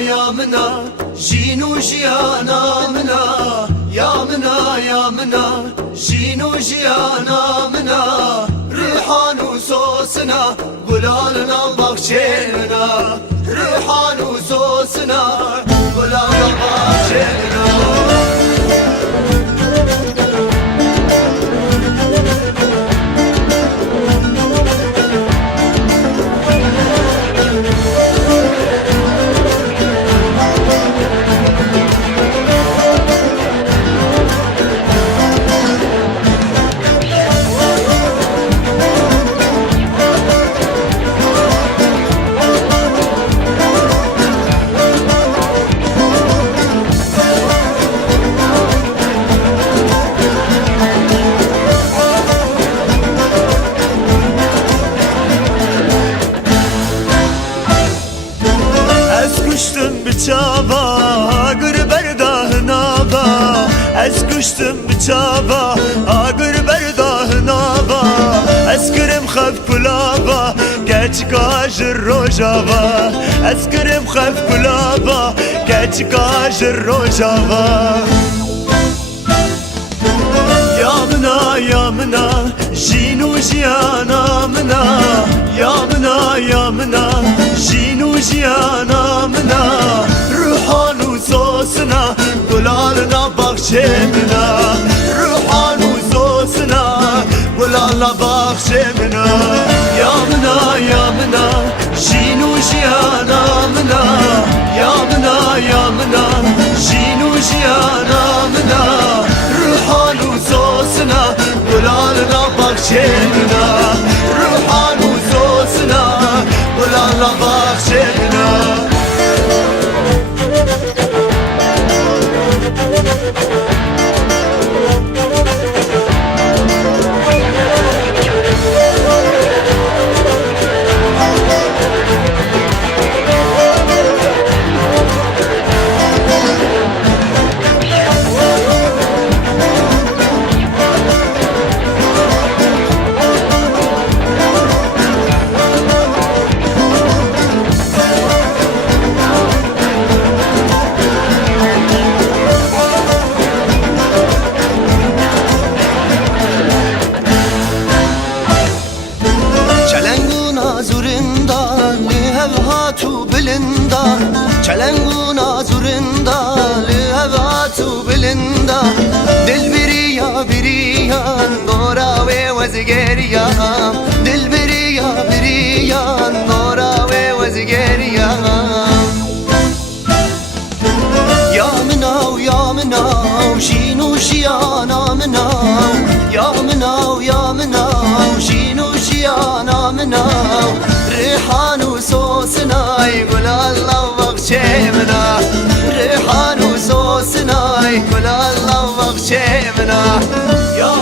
يا منا جينو جيانا منا يا منا يا منا جينو جيانا منا ريحان وسوسنا قلالنا بخشينا ريحان وسوسنا قلالنا بخشينا بچاوا اگر برده نابا از کشتم بچاوا اگر برده نابا از کرم خف کلابا گچ کاج روجاوا از کرم خف کلابا گچ کاج روجاوا یا منا یا منا جینو جیانا منا یا منا یا منا جینو جیانا منا روحان وسوسنا قلالنا بخشمنا روحان وسوسنا قلالنا بخشمنا یا منا یا منا جینو جیانا منا یا منا یا منا جینو جیانا منا روحان وسوسنا قلالنا بخشمنا روحان وسوسنا قلالنا بخشمنا چلنگونا زورندا لهواتو بلندا دل بریا بریان دورا و وزگریا دل بریا بریان دورا و وزگریا یا مناو یا مناو شینو شیانا مناو یا مناو یا مناو شینو شیانا مناو ریحان وسوسناي قول الله بخشمنا ريحان وسوسناي قول الله بخشمنا يا